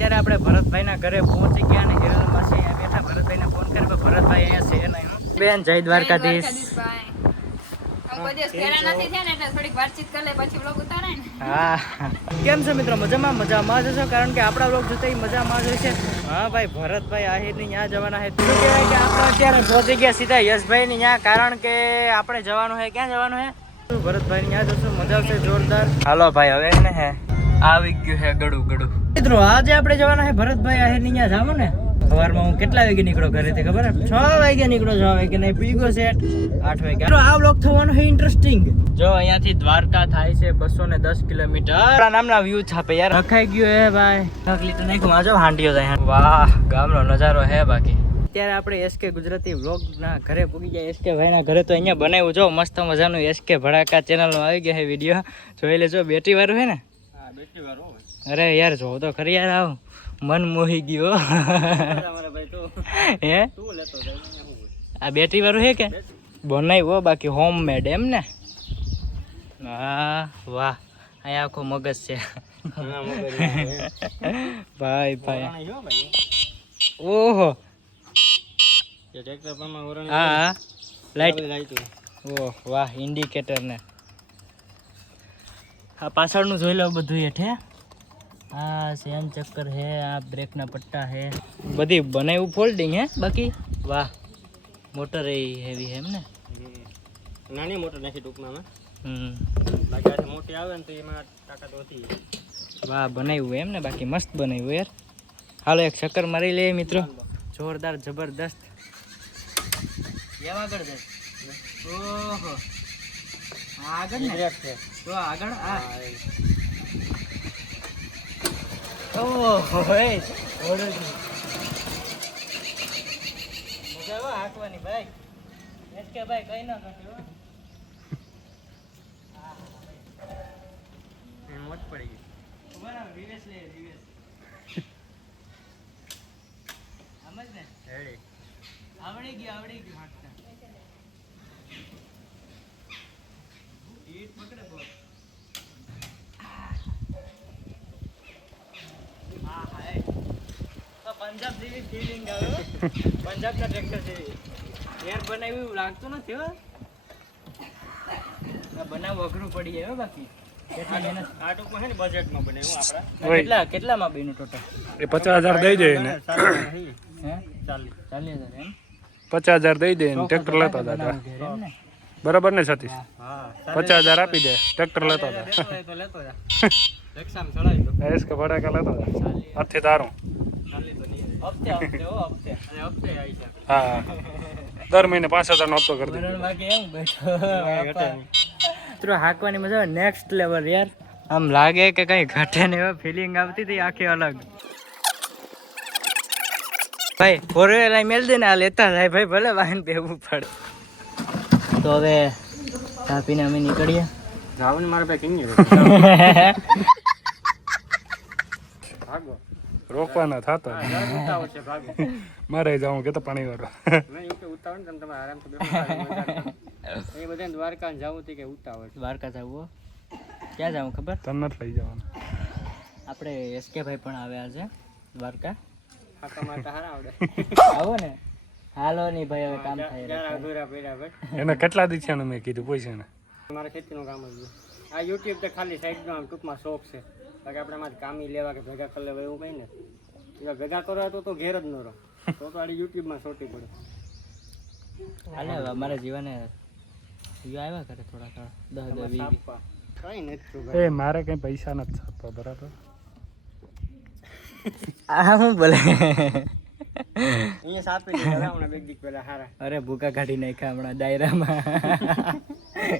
અત્યારે આપણે ભરતભાઈના ઘરે પહોંચી ગયા અને હિરલમાં છે અહીંયા બેઠા. ભરતભાઈને ફોન કર્યો, ભરતભાઈ અહીંયા છે નહીં. બેન જય દ્વારકાધીશ. હા કેમ છો મિત્રો? મજામાં જશો, કારણ કે આપણા લોક જોતા મજામાં જ હોય છે. હા ભાઈ ભરતભાઈ આહિરની ત્યાં જવાના છે. શું કહેવાય કે આપણે અત્યારે પહોંચી ગયા સીધા યશભાઈની ત્યાં, કારણ કે આપણે જવાનું છે. ક્યાં જવાનું છે? ભરતભાઈ ત્યાં જશું, મજા આવશે જોરદાર. હાલો ભાઈ હવે ને હે આવી ગયું છે ગડું. મિત્રો આજે આપણે જવાના છે ભરતભાઈ આહિરની ત્યાં જવાનું ને. સવારમાં હું કેટલા વાગે નીકળ્યો ઘરેથી ખબર હે? 6 વાગે નીકળ્યો. 6 વાગે નહીં પીગો સેટ 8 વાગે. આ વ્લોગ થવાનો છે ઇન્ટરેસ્ટિંગ. જો અહીંયાથી દ્વારકા થાય છે 210 કિલોમીટર. આપણા નામના વ્યૂ છાપે યાર. રખાઈ ગયો હે ભાઈ. નકલી તો નાખ્યું આજો હાંડિયો જાય. વાહ ગામનો નજારો હે બાકી. અત્યારે આપણે એસકે ગુજરાતી વ્લોગ ના ઘરે પૂગી જાય. એસકે ભાઈ ના ઘરે તો અહીંયા બનાવ્યું જો મસ્ત મજાનું એસકે ભડાકા ચેનલ નો આવી ગયા છે વિડીયો. જોઈ લેજો. બેટરી વાળું હે ને? હા બેટરી વાળું. અરે યાર જો તો ખરી યાર. આવ મન મોહી ગયો હે. આ બેટરી વાળું હે કે બનાવ્યો બાકી હોમ મેડ એમ ને? હા વાહ અહીંયા આખો મગજ છે ભાઈ. ઓહો હા લાઈટ. ઓહ વાહ ઇન્ડિકેટર ને આ પાછળનું જોઈ લો બધું હેઠે. હા સેન ચક્કર હે, આ બ્રેક ના પટ્ટા હે, બધી બનાવ્યું ફોલ્ડિંગ હે બાકી. વાહ મોટર એ હેવી હે એમ ને? નાની મોટર નાખી ટૂંકમાં. બાકી આ મોટી આવે ને તો એમાં તાકાત ઓછી. વાહ બનાવ્યું એમ ને? બાકી મસ્ત બનાવ્યું યાર. હાલો એક ચક્કર મારી લે મિત્રો. જોરદાર જબરદસ્ત. એમ આગળ જાય. ઓહો આગળ ને તો આગળ. આ ઓહો હે ઓડોજી મજા આવે હાંકવાની ભાઈ. એસકે ભાઈ કઈ ના કાઢ્યો. મોજ પડી ગઈ. બરાબર રિવેસ લે રિવેસ. સમજ ને રેડી. આવડી ગયું હાંકતા. ઈટ પકડે બોલ. પંજાબ જેવી ફીલિંગ આવે. પંજાબના ટ્રેક્ટર જેવી યાર બનાવ્યું એવું લાગતું નથી હો. બનાવવું અઘરું પડી જાય બાકી. કેટલા મહેનત આ ટૂંકમાં છે ને બજેટમાં બનાવ્યું આપણા. કેટલામાં બન્યું ટોટલ? એ 50,000 દઈ દે ને. હે 40,000 એમ? 50,000 દઈ દે ને ટ્રેક્ટર લેતા હતા બરાબર ને સતીશ? હા 50,000 આપી દે ટ્રેક્ટર લેતા હતા. તો લેતો જા રિક્ષામાં ચડાવી દો. એસકે ભડાકા લેતા હતા આથી તારું. હા દર મહિને 5,000 નો હપ્તો કરી દે. મિત્રો હાંકવાની મજા આવે નેક્સ્ટ લેવલ યાર. આમ લાગે કે કઈ ઘટે ને એવા ફિલિંગ આવતી હતી આખી અલગ. ભાઈ ફોર વ્હીલર મેલ દે ને આ લેતા જાય ભાઈ. ભલે વાહન બેવું પડે. તો હવે ચા પીને અમે નીકળીએ. જાવ ને મારા ભાઈ કિંગ ભાગો રોકવાના થતો મારે જાઉં કે તો પાણી વાળો ઉતાવળ ને તમે આરામથી એ બધા દ્વારકા જવું કે ઉતાવળ. દ્વારકા જવું ક્યાં જવું ખબર? તમને જ લઈ જવાનું. આપણે એસકે ભાઈ પણ આવ્યા છે દ્વારકા. આવો ને. હાલો નહીં ભાઈ હવે કામ થાય. એને કેટલા દિવસનું મેં કીધું પૈસા ને? મારે ખેતીનું કામ જ આ યુટ્યુબ તો ખાલી સાઈડનો આમ ટૂંકમાં શોખ છે. બાકી આપણે એમાં કામી લેવા કે ભેગા કરી લેવા એવું કઈ ને. ભેગા કરવા તો ઘેર જ ન રહો તો આડી યુટ્યુબમાં સોટી પડે. હાલે હવે અમારા જીવને વ્યૂ આવ્યા કરે થોડા 10-20 કઈ નથી. એ મારે કઈ પૈસા નથી છાપવા બરાબર. આ હું બોલે અહીંયા સાપી દીધા હમણાં બેગ દીક પેલા હારા. અરે ભૂકા કાઢી નાખ્યા હમણાં ડાયરામાં.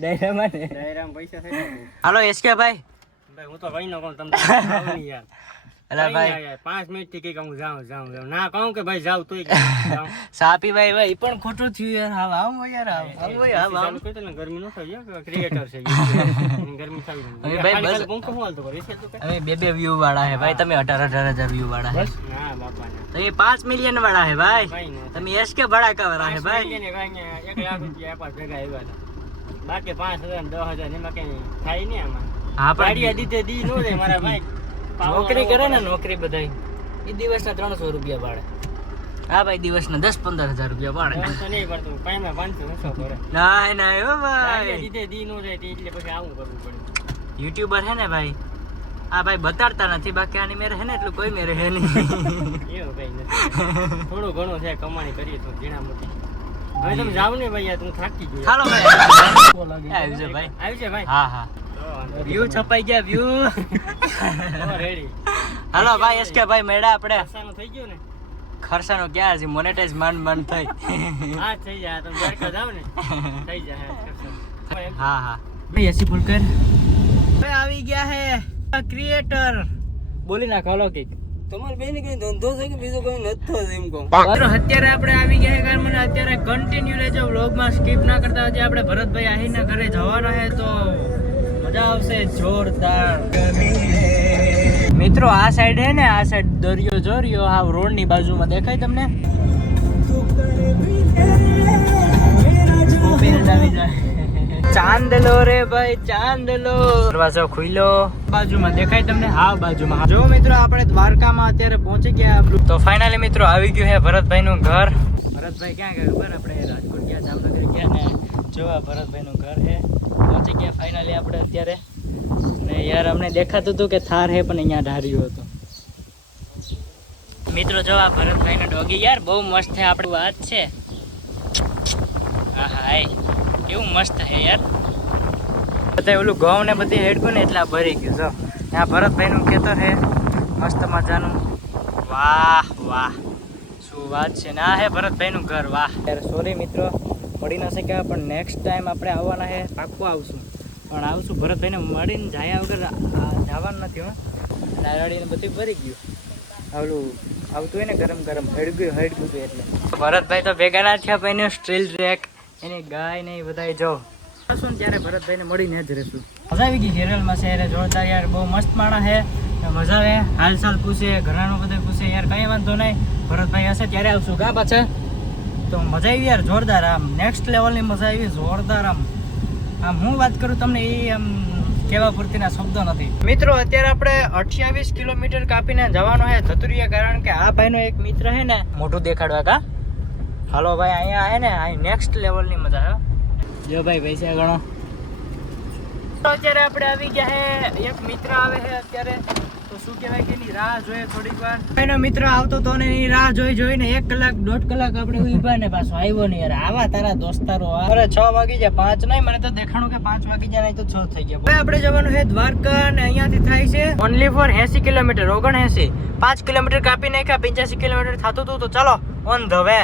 ડાયરામાં પૈસા થઈ. હાલો એસકે ભાઈ. ભાઈ હું તો કઈ ન કહું તમને યાર. અલા ભાઈ 5 મિનિટ થી કઈ હું જાઉં ના કહું કે ભાઈ જાવ તોય સાપી ભાઈ ભાઈ પણ ખોટું થયું યાર. હા આવ યાર આવ કોઈ તને ગરમી ન થઈ યાર. ક્રિએટર છે ગરમી થઈ હવે ભાઈ બસ પંખો હું હાલતો કરી છે તો હવે 2 વ્યૂ વાળા હે ભાઈ. તમે 18,000 વ્યૂ વાળા હે. ના બાપા તો એ 5 મિલિયન વાળા હે ભાઈ. તમે એસકે ભડાકા વાળા હે ભાઈ. 1 લાખ રૂપિયા પાસ ભેગા આવ્યા બાકી 5,000 10,000 એમાં કઈ થાય નહીં આમાં. હા પાડી દીધે દી નો રે મારા ભાઈ. નોકરી કરે ને નોકરી બધાય એ દિવસના 300 રૂપિયા ભાડે. હા ભાઈ, દિવસના 10-15 હજાર રૂપિયા ભાડે. તો નહીં પડતું, પાણીમાં 500 પડે. ના હો ભાઈ, દીધે દી નો જાય એટલે પછી આવું કરવું પડે. યુટ્યુબર હે ને ભાઈ, આ ભાઈ બતાડતા નથી, બાકી આની મેરે હે ને એટલું કોઈ મેરે હે નહીં. એવું કઈ નથી, થોડું ઘણું છે કમાણી કરીએ તો ઝીણા મોટી. હવે તમે જાવ ને ભાઈ, તું થાકી ગયો. હાલો ભાઈ, આવ્યું છે ભાઈ. આવી છે ભાઈ. હા વ્યૂ છપાઈ ગયા, વ્યૂ. રેડી. હાલો ભાઈ, એસકે ભાઈ મેળા આપણે. ખર્ચાનું થઈ ગયું ને? ખર્ચાનો ક્યાં છે, મોનેટાઈઝ માંડ થઈ. હા થઈ જાય, તમે દ્વારકા જાવ ને થઈ જાય. હા ભાઈ, એસી ફૂલ કર. આવી ગયા હે ક્રિએટર. બોલી નાખ હાલો કે તમારે બેન કઈ ધંધો છે કે બીજો કોઈ નથી એમ કહું. અત્યારે આપણે આવી ગયા હે મને અત્યારે કન્ટિન્યુ રહેજો વ્લોગમાં, સ્કીપ ના કરતા. હજી આપણે ભરતભાઈ આહીના ઘરે જવાના હે તો મજા આવશે જોરદાર. મિત્રો આ સાઈડ હે ને, આ સાઈડ દરિયો જોરિયો આ રોડ ની બાજુમાં દેખાય તમને. ચાંદલો રે ભાઈ, ચાંદલો. દરવાજો ખુલ્લો, બાજુમાં દેખાય તમને. હા બાજુમાં. જો મિત્રો આપણે દ્વારકામાં અત્યારે પહોંચી ગયા. તો ફાઇનલી મિત્રો આવી ગયું છે ભરતભાઈ નું ઘર. ભરતભાઈ ક્યાં ગયા ખબર? આપણે રાજકોટ ગયા, જામનગર ગયા ને જોવા ભરતભાઈ નું ઘર છે. પહોંચી ગયા ફાઇનલી આપણે અત્યારે. ને યાર અમને દેખાતું હતું કે થાર હે પણ અહીંયા ઢાર્યું હતું. મિત્રો જો આ ભરતભાઈ નો ડોગી યાર બહુ મસ્ત છે. આપણી વાત છે. હા કેવું મસ્ત હે યાર. બધા ઓલું ઘઉં ને બધી હેડકું ને એટલે ભરી ગયું. જો આ ભરતભાઈ નું ખેતર હે મસ્ત મજાનું. વાહ વાહ શું વાત છે. ને આ હે ભરતભાઈ નું ઘર. વાહ યાર, સોરી મિત્રો મળી ન શક્યા, પણ નેક્સ્ટ ટાઈમ આપણે આવવાના હે, પાક્કું આવશું. પણ આવશું ભરતભાઈને મળીને જાય વગર જવાનું નથી. ડાયરાડીને બધું ભરી ગયું. ઓલું આવતું હોય ને ગરમ ગરમ હડગું એટલે ભરતભાઈ તો ભેગા ના થયા. ભાઈ સ્ટીલ ટ્રેક એની ગાય ને બધા જો શું ત્યારે ભરતભાઈને મળીને જ રહેશું. મજા આવી ગઈ કેરળમાં છે યાર, જોરદાર યાર, બહુ મસ્ત માણસ છે. મજા આવે, હાલ ચાલ પૂછે, ઘરનું બધું પૂછે યાર, કઈ વાંધો નહીં. ભરતભાઈ હશે ત્યારે આવશું કા પાછા. તો મજા આવી યાર જોરદાર, આમ નેક્સ્ટ લેવલની મજા આવી જોરદાર. આમ હું વાત કરું તમને એ આમ કેવા પૂરતીના શબ્દો નથી. મિત્રો અત્યારે આપણે 28 કિલોમીટર કાપીને જવાનો છે ધતુરિયા, કારણ કે આ ભાઈનો એક મિત્ર છે ને મોઢું દેખાડવા કા. હાલો ભાઈ, અહીંયા આવે ને અહીં નેક્સ્ટ લેવલની મજા આવે. જો ભાઈ પૈસા ગણો. તો અત્યારે આપણે આવી ગયા છે, એક મિત્ર આવે છે અત્યારે. તો શું કહેવાય કે એની રાહ જોઈએ થોડીક વાર. એનો મિત્ર આવતો તો ને એની રાહ જોઈને 1 કલાક 1.5 કલાક આપણે ઊભા ને પાછો આવ્યો નહીં યાર. આવા તારા દોસ્તારો. અરે 6 વાગી જાય, 5 નહીં, મને તો દેખાણું કે 5 વાગી જાય, નહીં તો 6 થઈ ગયા. હવે આપણે જવાનું છે દ્વારકા ને અહીંયાથી થાય છે ઓનલી ફોર 80 કિલોમીટર. 79 5 કિલોમીટર કાપી નાખ્યા, 85 કિલોમીટર થતું હતું. તો ચાલો ઓન ધ વે.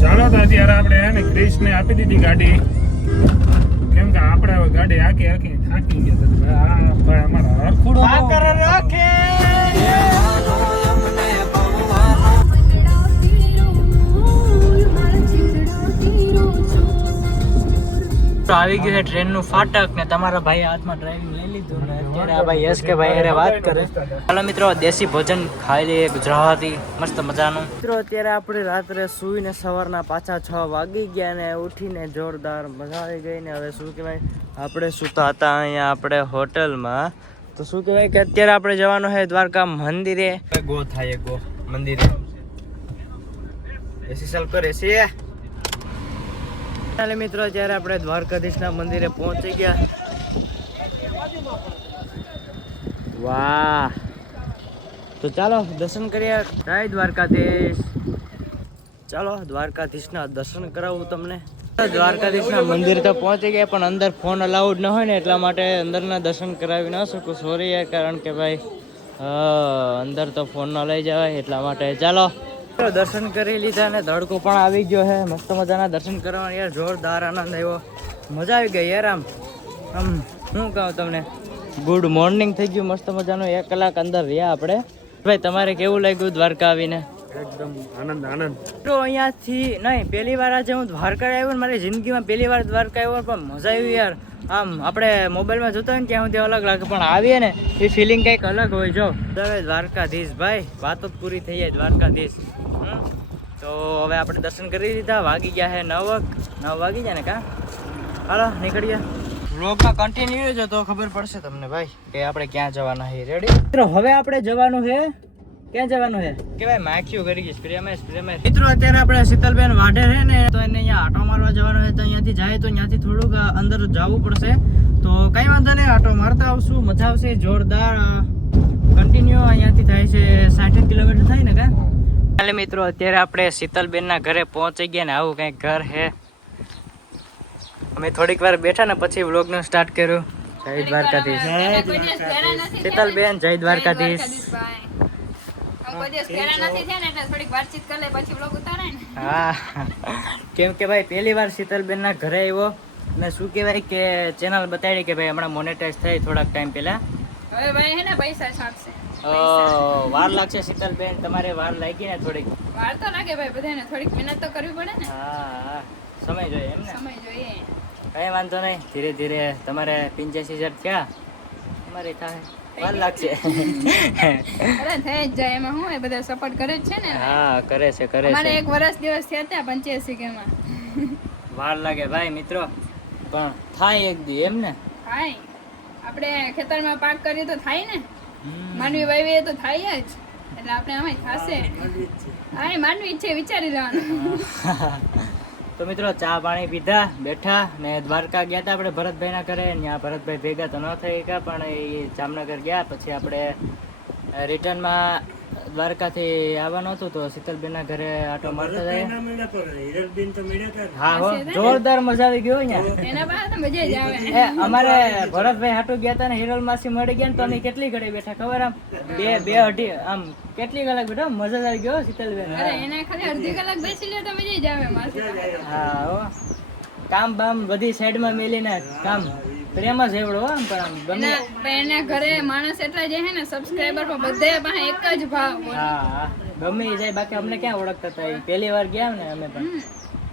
ચાલો તો અત્યારે આપણે એને ક્રિશને આપી દીધી ગાડી, કેમ કે આપણે હવે ગાડી આખી થાકી ગયા. આ ભાઈ અમારા હરખુડો રાખે. આવી ગયું છે ટ્રેન નું ફાટક ને તમારા ભાઈ હાથમાં ડ્રાઇવિંગ લઈ લીધું ને અત્યારે આ ભાઈ યશ કે ભાઈ અરે વાત કરે. ચાલો મિત્રો દેશી ભોજન ખાઈ લઈએ ગુજરાતી મસ્ત મજાનું. મિત્રો અત્યારે આપણે રાત્રે સુઈને સવારના પાછા 6 વાગી ગયા ને ઉઠીને જોરદાર મજા આવી ગઈ ને હવે શું કહેવાય આપણે સૂતા હતા અહીંયા આપણે હોટલમાં. તો શું કહેવાય કે અત્યારે આપણે જવાનું છે દ્વારકા મંદિરે. ગો થાય ગો મંદિરે એસી સાલ કરે છે. મિત્રો અત્યારે આપણે દ્વારકાધીશના મંદિરે પહોંચી ગયા. વાહ, તો ચાલો દર્શન કરીએ. જય દ્વારકાધીશ. ચાલો દ્વારકાધીશના દર્શન કરાવું તમને. દ્વારકાધીશના મંદિર તો પહોંચી ગયા, પણ અંદર ફોન અલાઉડ ન હોય ને એટલા માટે અંદરના દર્શન કરાવી ન શકું. સોરી યાર, કારણ કે ભાઈ અંદર તો ફોન ન લઈ જવાય એટલા માટે. ચાલો દર્શન કરી લીધા ને તડકો પણ આવી ગયો છે. મસ્ત મજાના દર્શન કરવાના યાર જોરદાર આનંદ આવ્યો, મજા આવી ગઈ યાર. આમ શું કહું તમને, ગુડ મોર્નિંગ થઈ ગયું મસ્ત મજાનું. 1 કલાક અંદર રહ્યા આપણે. ભાઈ તમારે કેવું લાગ્યું દ્વારકા આવીને? એકદમ આનંદ. તો અહીંયાથી નહીં, પહેલી વાર આજે હું દ્વારકા આવ્યો ને, મારી જિંદગીમાં પહેલી વાર દ્વારકા આવ્યો, પણ મજા આવી યાર. આમ આપણે મોબાઈલમાં જોતા હોય ને ત્યાં સુધી અલગ લાગે, પણ આવીએ ને એ ફિલિંગ કંઈક અલગ હોય. જો દ્વારકાધીશ ભાઈ, વાત જ પૂરી થઈ જાય દ્વારકાધીશ. તો હવે આપણે દર્શન કરી લીધા. વાગી ગયા છે 9 વાગી જાય ને કા. હાલો નીકળીએ. વ્લોગમાં કન્ટિન્યુ રહેજો તો ખબર પડશે તમને ભાઈ કે આપણે ક્યાં જવાના છે. રેડી મિત્રો? હવે આપણે જવાનું છે, ક્યાં જવાનું છે કે ભાઈ માખ્યું કરી ગઈ પ્રેમેશ. મિત્રો અત્યારે આપણે શીતલબેન વાઢે છે ને, તો એને અહીંયા આટો મારવા જવાનું છે. તો અહીંયાથી જાય તો અહીંયાથી થોડુંક અંદર જવું પડશે. તો કઈ વાંધો નહીં, આટો મારતા આવશું, મજા આવશે જોરદાર. કન્ટિન્યુ અહીંયાથી થાય છે 60 કિલોમીટર થાય ને કા. ચાલે મિત્રો, અત્યારે આપણે શીતલબેન ના ઘરે પહોંચી ગયા ને આવું કંઈક ઘર છે. અમે થોડીક વાર બેઠા ને પછી વ્લોગ નું સ્ટાર્ટ કર્યું. જય દ્વારકાધીશ. શીતલબેન જય દ્વારકાધીશ. હા, કેમ કે ભાઈ પહેલી વાર શીતલબેન ના ઘરે આવ્યો ને શું કહેવાય કે ચેનલ બતાડી કે ભાઈ હમણાં મોનેટાઈઝ થઈ થોડાક ટાઈમ પહેલા. હવે ભાઈ હે ને પૈસા છાપશે. વાર લાગશે શીતલબેન, તમારે વાર લાગી ને થોડીક? વાર તો લાગે ભાઈ, બધાને થોડીક મહેનત તો કરવી પડે ને. હા, સમય જોઈએ એમ ને. સમય જોઈએ. કઈ વાંધો નહીં, ધીરે ધીરે તમારે 85,000 થયા, તમારે થાય વાર લાગશે. અરે થઈ જ જાય, એમાં હું એ બધા સપોર્ટ કરે જ છે ને. હા, કરે છે અમારે 1 વર્ષ દિવસ થયા હતા 85K માં. વાર લાગે ભાઈ મિત્રો, પણ થાય એક દી એમ ને. થાય, આપણે ખેતરમાં પાક કરીએ તો થાય ને, માનવી વાવીએ તો થાય જ, એટલે આપણે આમાં થશે. હા, માનવી છે, વિચારી લેવાનું. તો મિત્રો ચા પાણી પીધા, બેઠા ને દ્વારકા ગયા હતા આપણે ભરતભાઈ ના ઘરે. ત્યાં ભરતભાઈ ભેગા તો ન થઈ ગયા, પણ એ જામનગર ગયા. પછી આપણે રિટર્નમાં દ્વારકાથી આવવાનું હતું તો શીતલબેન ના ઘરે આટો મારતા જાય. હા હો, જોરદાર મજા આવી ગયો અહીંયા. એના પાસે તો મજા જ આવે. અમારે ભરતભાઈ હાટુ ગયા હતા ને હિરલ માસી મળી ગયા ને, તો અમે કેટલી ઘડી બેઠા ખબર? આમ બે અઢી આમ કેટલી કલાક બેઠા, મજા જ આવી ગયો શીતલબેન. અરે એને ખાલી અડધી કલાક બેસી લે તો મજા જ આવે માસી. હા હો, કામ બામ બધી સાઈડમાં મેલીને કામ પ્રેમ જ એવડો આમ. પણ આમ ગમે એના ઘરે માણસ એટલા જે હે ને સબસ્ક્રાઇબર પર બધે પાસે એક જ ભાવ. હા, ગમે ઈ જાય, બાકી અમને ક્યાં ઓળખતા હતા. પહેલી વાર ગયા ને અમે પણ.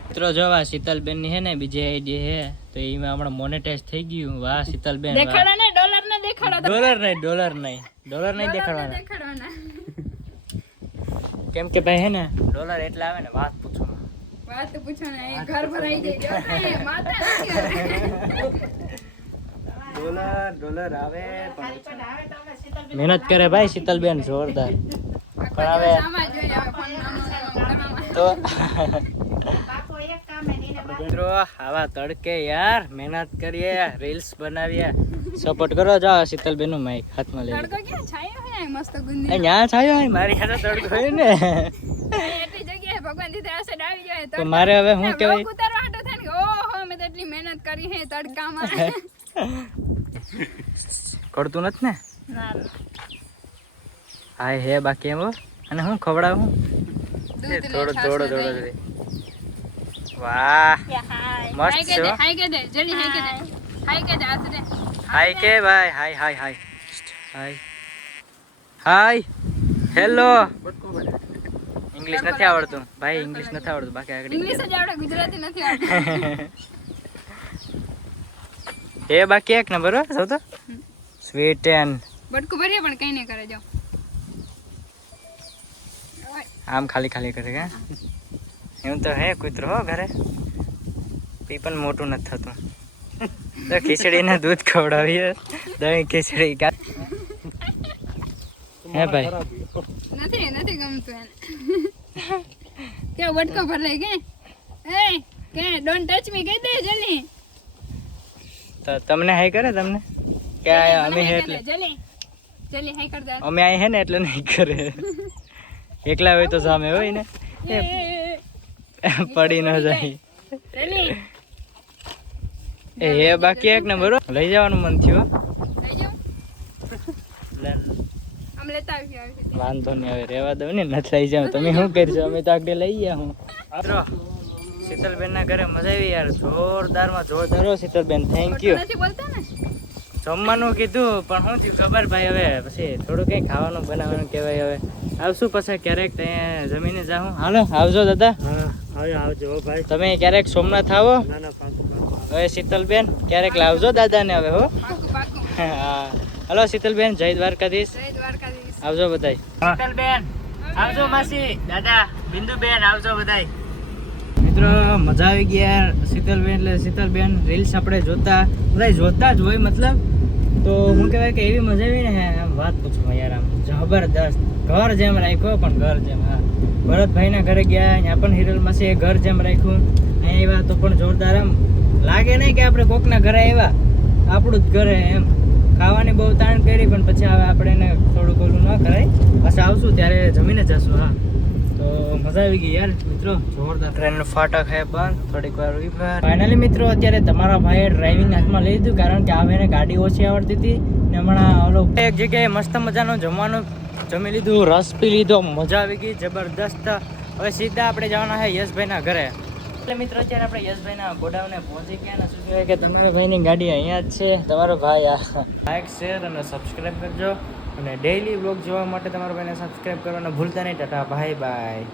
મિત્રો જોવા શીતલબેન ની હે ને બીજી આઈડી હે, તો એમાં હમણાં મોનેટાઈઝ થઈ ગયું. વાહ શીતલબેન, દેખાડો ને, ડોલર ને દેખાડો. ડોલર નહીં દેખાડવાના. દેખાડવાના. કેમ કે ભાઈ હે ને ડોલર એટલા આવે ને વાત પૂછો. વાત તો પૂછો ને, એ ઘર ભરાઈ જાય. માતા નથી આવે. ડોલર આવે મહેનત કરે ભાઈ શીતલબેન જોરદાર. પણ હવે આમાં જોઈએ હવે ફોન નાનો તો મિત્રો આવા તડકે યાર મહેનત કરીએ, રીલ્સ બનાવીએ, સપોર્ટ કરો. જાઓ શીતલબેન નું માઈક હાથમાં લઈ. તડકો ક્યાં છાયો હે મસ્ત ગુંદી. અહીંયા છાયો હોય, મારી હાથે તડકો હોય ને. એટલી જગ્યાએ ભગવાન દીધે આસે ડાવી જાય તો મારે હવે શું કહેવાય, ઉતારવા હાટો થાય ને, ઓહો મેં તો એટલી મહેનત કરી હે તડકામાં. કરતું નથી ને? ના હાય હે બાકી એમ. અને હું ખવડાવું દૂધ થોડો વાહ મસ્ત છે. હાય કે દે જલ્દી હાય કે દે. હાય કે દે હાથ દે. હાય કે ભાઈ, હાય હેલો. ઇંગ્લિશ નથી આવડતું ભાઈ, ઇંગ્લિશ નથી આવડતું, બાકી આગળ ઇંગ્લિશ જ આવડે, ગુજરાતી નથી આવડતું. એ બાકી એક નંબર હો સૌ તો સ્વીટ એન્ડ બટકું ભરીએ પણ કઈ નહીં કરે. જો આમ ખાલી કરે કે એમ તો હે કૂતરો હો ઘરે, પી પણ મોટું નથી થતું. તો ખીચડી ને દૂધ ખવડાવીએ, દહીં ખીચડી હે ભાઈ. નથી ગમતું એને. કે બટકો ભરાય કે કે ડોન્ટ ટચ મી કહી દે જલ્દી. તો તમને હાઈ કરે તમને કે અમે હે એટલે જલ્દી હાઈ કર દે. અમે આઈ હે ને એટલે નહીં કરે. એકલા હોય તો સામે હોય ને પડી ન જાય. એ હે બાકી એક નંબર લઈ જવાનું મન થયું. લઈ જાઓ આમ લેતા આવી. વાંધો નહીં, હવે રેવા દો ને, નથી લઈ જાવ તમે શું કરશો, અમે તો આગળ લઈ ગયા. હું મિત્રો શીતલબેન ના ઘરે મજા આવી યાર, જોરદારમાં જોરદાર હો શીતલબેન, થેન્ક યુ. નથી બોલતા ને જમવાનું કીધું પણ શું થયું ખબર ભાઈ, હવે પછી થોડું કંઈ ખાવાનું બનાવવાનું કહેવાય. હવે આવશું પછી ક્યારેક ત્યાં જમીને જાઉં. હાલો આવજો દાદા. આવજો ભાઈ. તમે ક્યારેક સોમનાથ આવો. ના હવે શીતલબેન ક્યારેક લાવજો દાદાને હવે હો. પાકું. હા હલો શીતલબેન, જય દ્વારકાધીશ. જય દ્વારકાધીશ. આવજો બધાય. શીતલબેન આવજો, માસી દાદા બિંદુબેન આવજો બધાય. મિત્રો મજા આવી ગઈ યાર. શીતલબેન એટલે શીતલબેન રીલ્સ આપણે જોતા જ હોય મતલબ. તો હું કહેવાય કે એવી મજા આવી ને આમ વાત પૂછવા યાર, આમ જબરદસ્ત. ઘર જેમ રાખ્યો પણ ઘર જેમ. હા, ભરતભાઈના ઘરે ગયા, અહીંયા પણ હિરલમાં છે, ઘર જેમ રાખ્યું. અહીંયા આવ્યા તો પણ જોરદાર. આમ લાગે નહીં કે આપણે કોકના ઘરે આવ્યા, આપણું જ ઘરે એમ. ખાવાની બહુ તાણ કરી પણ પછી હવે આપણે એને થોડુંક ઓલું ન કરાય. પાછા આવશું ત્યારે જમીને જશું. હા, તો મજા આવી ગઈ યાર મિત્રો, જોરદાર. ટ્રેનનું ફાટક હે બંધ, થોડીક વાર ઉભા. ફાઇનલી મિત્રો અત્યારે તમારા ભાઈએ ડ્રાઇવિંગ હાથમાં લઈ લીધું, કારણ કે આ ભાઈને ગાડી ઓછી આવડતી હતી ને હમણાં ઓલો એક જગ્યાએ મસ્ત મજાનું જમવાનું જમી લીધું, રસ પી લીધો, મજા આવી ગઈ જબરદસ્ત. હવે સીધા આપણે જવાના છે યશભાઈના ઘરે. એટલે મિત્રો અત્યારે આપણે યશભાઈના ગોડાઉને પહોંચી ગયા ને શું કહેવાય કે તમારા ભાઈની ગાડી અહીંયા જ છે. તમારો ભાઈ આ લાઈક શેર અને સબસ્ક્રાઈબ કરજો, અને ડેઈલી વ્લોગ જોવા માટે તમારા ભાઈને સબસ્ક્રાઈબ કરવાનું ભૂલતા નહીં. Tata, bye bye.